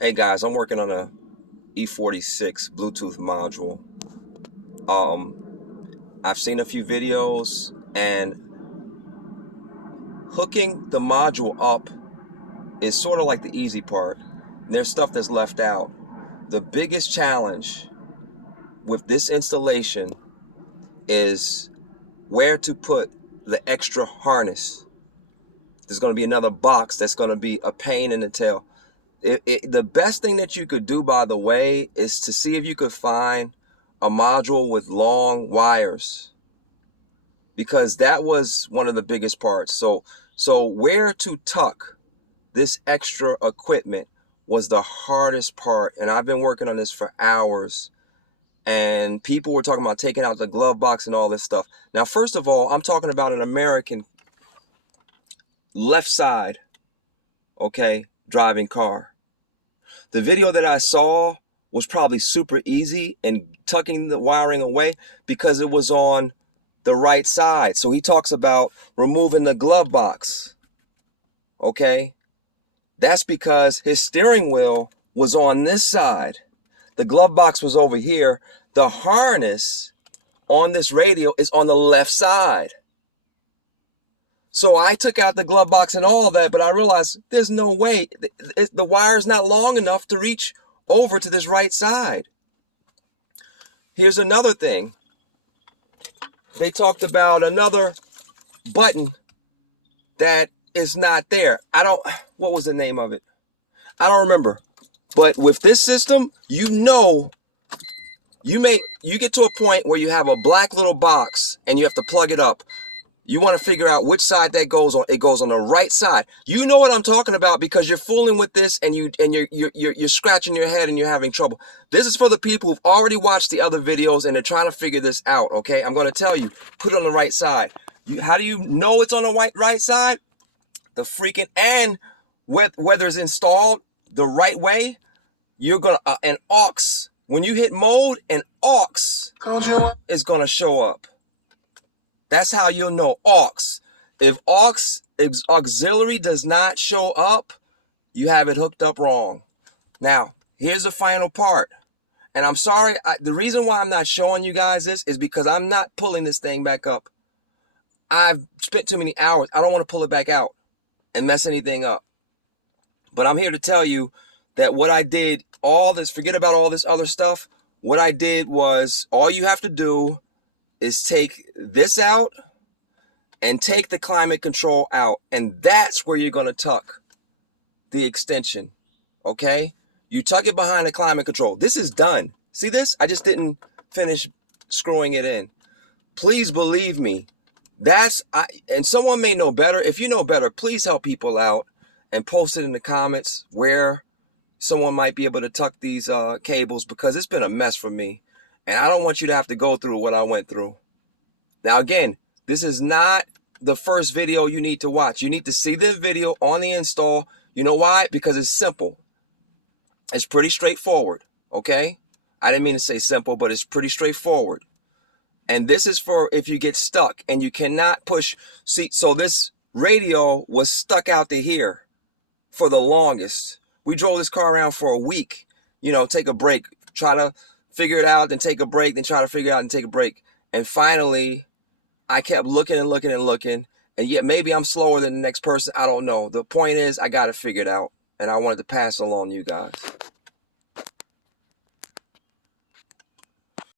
Hey guys, I'm working on a E46 Bluetooth module. I've seen a few videos, and hooking the module up is sort of like the easy part. And there's stuff that's left out. The biggest challenge with this installation is where to put the extra harness. There's going to be another box that's going to be a pain in the tail. The best thing that you could do, by the way, is to see if you could find a module with long wires, because that was one of the biggest parts. So where to tuck this extra equipment was the hardest part, and I've been working on this for hours. And people were talking about taking out the glove box and all this stuff. Now, first of all, I'm talking about an American left side, okay, driving car. The video that I saw was probably super easy in tucking the wiring away because it was on the right side. So he talks about removing the glove box, okay? That's because his steering wheel was on this side. The glove box was over here. The harness on this radio is on the left side. So I took out the glove box and all of that, but I realized there's no way. The wire's not long enough to reach over to this right side. Here's another thing. They talked about another button that is not there. What was the name of it? I don't remember. But with this system, you get to a point where you have a black little box and you have to plug it up. You want to figure out which side that goes on. It goes on the right side. You know what I'm talking about because you're fooling with this and you're scratching your head and you're having trouble. This is for the people who've already watched the other videos and they're trying to figure this out, okay? I'm going to tell you, put it on the right side. How do you know it's on the right side? And whether it's installed the right way, you're going to, an aux, when you hit mode, an aux is going to show up. That's how you'll know aux. If auxiliary does not show up, you have it hooked up wrong. Now, here's the final part. And I'm sorry, the reason why I'm not showing you guys this is because I'm not pulling this thing back up. I've spent too many hours. I don't want to pull it back out and mess anything up. But I'm here to tell you that what I did, forget about all this other stuff. What I did was, all you have to do is take this out and take the climate control out, and that's where you're going to tuck the extension, okay? You tuck it behind the climate control. This is done. See this? I just didn't finish screwing it in. Please believe me. And someone may know better. If you know better, please help people out and post it in the comments where someone might be able to tuck these cables, because it's been a mess for me. And I don't want you to have to go through what I went through. Now, again, this is not the first video you need to watch. You need to see this video on the install. You know why? Because it's simple. It's pretty straightforward, okay? I didn't mean to say simple, but it's pretty straightforward. And this is for if you get stuck and you cannot push. See, so this radio was stuck out to here for the longest. We drove this car around for a week, take a break, try to figure it out, then take a break, then try to figure it out and take a break. And finally, I kept looking and looking and looking. And yet maybe I'm slower than the next person. I don't know. The point is, I got it figured out. And I wanted to pass along to you guys.